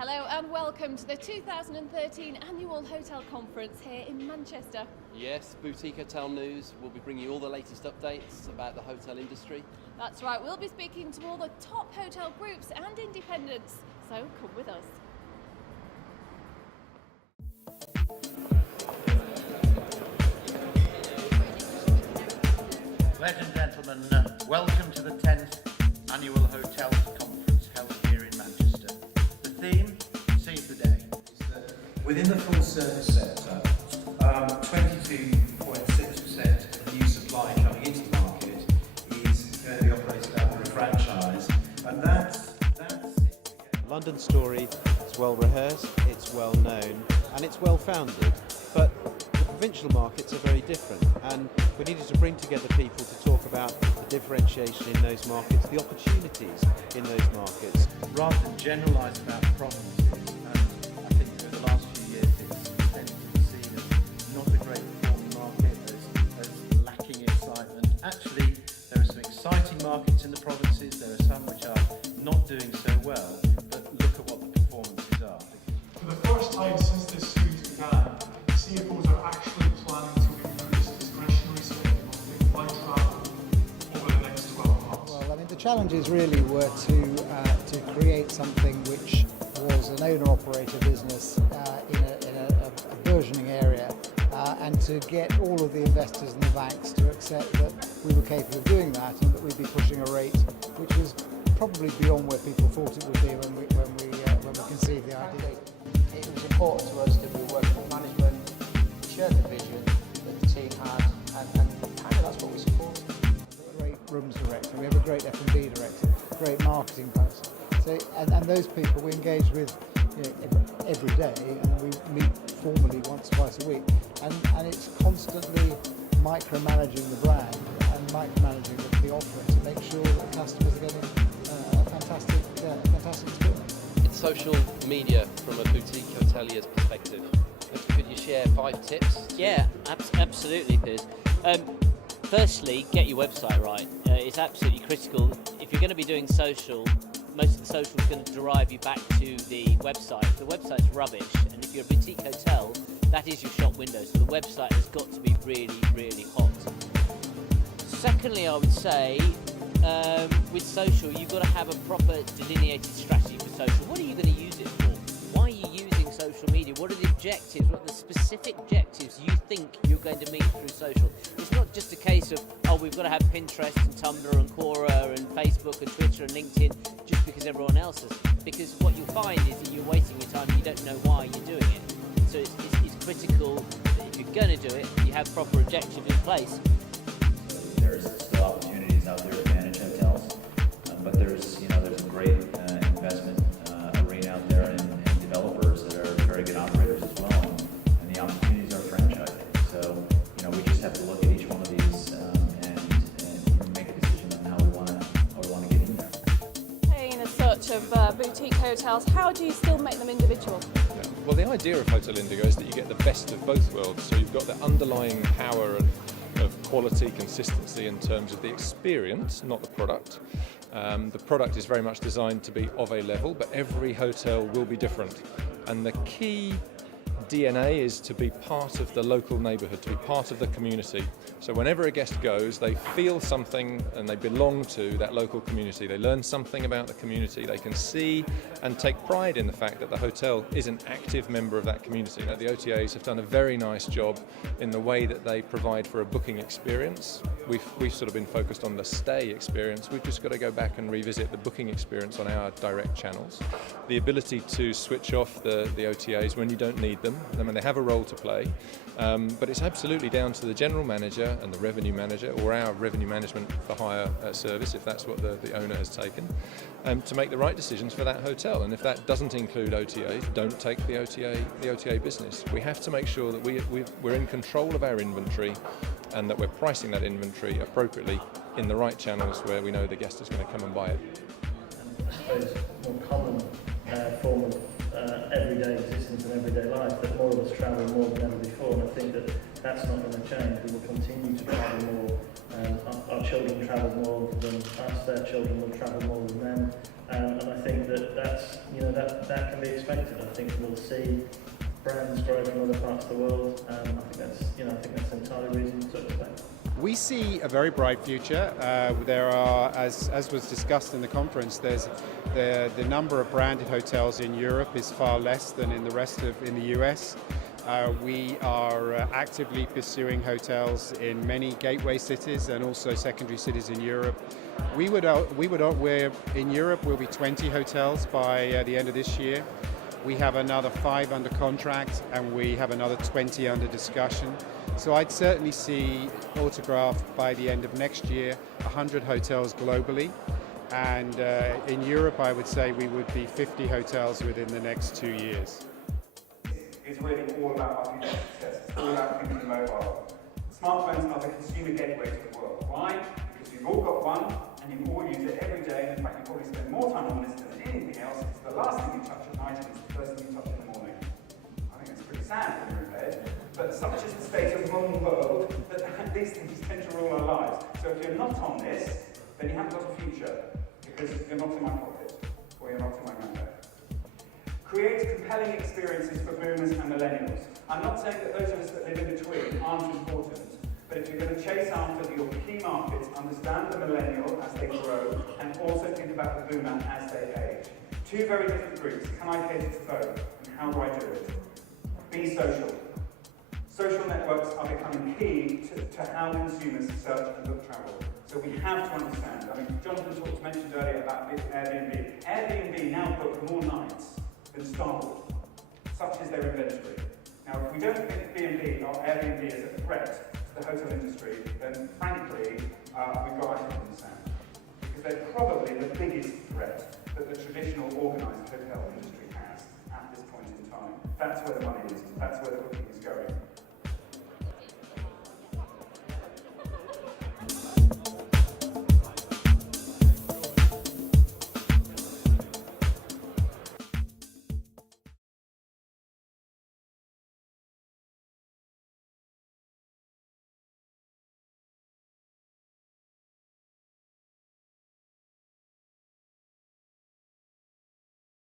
Hello and welcome to the 2013 Annual Hotel Conference here in Manchester. Yes, Boutique Hotel News will be bringing you all the latest updates about the hotel industry. That's right, we'll be speaking to all the top hotel groups and independents, so come with us. Ladies and gentlemen, welcome to the 10th Annual Hotels Conference held here in Manchester. The theme, Seize the Day. Within the full service sector, 22.6% of new supply coming into the market is going to be operated under a franchise, and that's London story is well rehearsed, it's well known, and it's well founded. But the provincial markets are very different, and we needed to bring together people to talk about the differentiation in those markets, the opportunities in those markets. Rather than generalise about provinces, I think over the last few years it's tended to be seen as not a great performing market, as lacking excitement. Actually, there are some exciting markets in the provinces, there are some which are not doing so well, but look at what the performances are. For the first time since this series began, CFOs are actually planning to increase discretionary spending on things like travel over the next 12 months. Well, I mean, the challenges really were to create something which was an owner-operator business in a burgeoning area, and to get all of the investors and the banks to accept that we were capable of doing that, and that we'd be pushing a rate which was probably beyond where people thought it would be when we conceived the idea. It was important to us that we worked with management, we shared the vision that the team had, and kind of that's what we supported. Great rooms director, we have a great F&B director, great marketing person. So, and those people we engage with every day, and we meet formally once, twice a week. And it's constantly micromanaging the brand and micromanaging the offer to make sure that customers are getting a fantastic experience. It's social media from a boutique hotelier's perspective. Could you share 5 tips? Yeah, absolutely, Piers. Firstly, get your website right. It's absolutely critical. If you're going to be doing social, most of the social is going to drive you back to the website. If the website's rubbish, and if you're a boutique hotel, that is your shop window, so the website has got to be really, really hot. Secondly, I would say, with social, you've got to have a proper delineated strategy for social. What are you going to use it for? Why are you using social media? What are the objectives? What are the specific objectives you think you're going to meet through social? It's not just a case of, oh, we've got to have Pinterest and Tumblr and Quora and Facebook and Twitter and LinkedIn just because everyone else is. Because what you'll find is that you're wasting your time and you don't know why you're doing it. So it's critical that if you're going to do it, you have proper objectives in place. There's still opportunities out there to manage hotels, but there's a great investment arena out there and developers that are very good operators as well, and the opportunities are franchising. So we just have to look at each one of these and make a decision on how we want to get in there. Hey, in a search of boutique hotels, how do you still make them individual? Well, the idea of Hotel Indigo is that you get the best of both worlds. So you've got the underlying power of quality, consistency in terms of the experience, not the product. The product is very much designed to be of a level, but every hotel will be different. And the key DNA is to be part of the local neighbourhood, to be part of the community. So whenever a guest goes, they feel something and they belong to that local community. They learn something about the community. They can see and take pride in the fact that the hotel is an active member of that community. Now, the OTAs have done a very nice job in the way that they provide for a booking experience. We've sort of been focused on the stay experience. We've just got to go back and revisit the booking experience on our direct channels. The ability to switch off the OTAs when you don't need them. I mean, they have a role to play, but it's absolutely down to the general manager and the revenue manager, or our revenue management for hire service, if that's what the owner has taken, to make the right decisions for that hotel. And if that doesn't include OTAs, don't take the OTA business. We have to make sure that we're in control of our inventory, and that we're pricing that inventory appropriately in the right channels where we know the guest is going to come and buy it. I suppose more common form of everyday existence and everyday life, that more of us travel more than ever before, and I think that that's not going to change. We will continue to travel more. Our children travel more than us, their children will travel more than them, and I think that that can be expected. I think we'll see brands growing in other parts of the world. I think that's entirely reasonable to expect. We see a very bright future. There are, as was discussed in the conference, there's the number of branded hotels in Europe is far less than in the rest of in the US. We are actively pursuing hotels in many gateway cities and also secondary cities in Europe. We're in Europe. We'll be 20 hotels by the end of this year. We have another 5 under contract, and we have another 20 under discussion. So I'd certainly see Autograph by the end of next year, 100 hotels globally. And in Europe, I would say we would be 50 hotels within the next 2 years. It's really all about our future success. It's all about thinking mobile. Smartphones are the consumer gateway to the world. Why? Because you've all got one, and you all use it every day. In fact, you probably spend more time on this than anything else. It's the last thing you touch at night, and it's the first thing you touch in the morning. I think it's pretty sad when you're in bed, but such is the state of the modern world that these things tend to rule our lives. So if you're not on this, then you haven't got a future, because you're not in my pocket, or you're not in my handbag. Create compelling experiences for boomers and millennials. I'm not saying that those of us that live in between aren't important, but if you're going to chase after your key markets, understand the millennial as they grow, and also think about the boomer as they age. Two very different groups. Can I cater to both? And how do I do it? Be social. Social networks are becoming key to how consumers search and look travel. So we have to understand. I mean, Jonathan mentioned earlier about Airbnb. Airbnb now book more nights than Starwood. Such is their inventory. Now, if we don't think B&B or Airbnb is a threat to the hotel industry, then frankly, we've got our head in the sand. Because they're probably the biggest threat that the traditional organised hotel industry has at this point in time. That's where the money is. That's where the booking is going.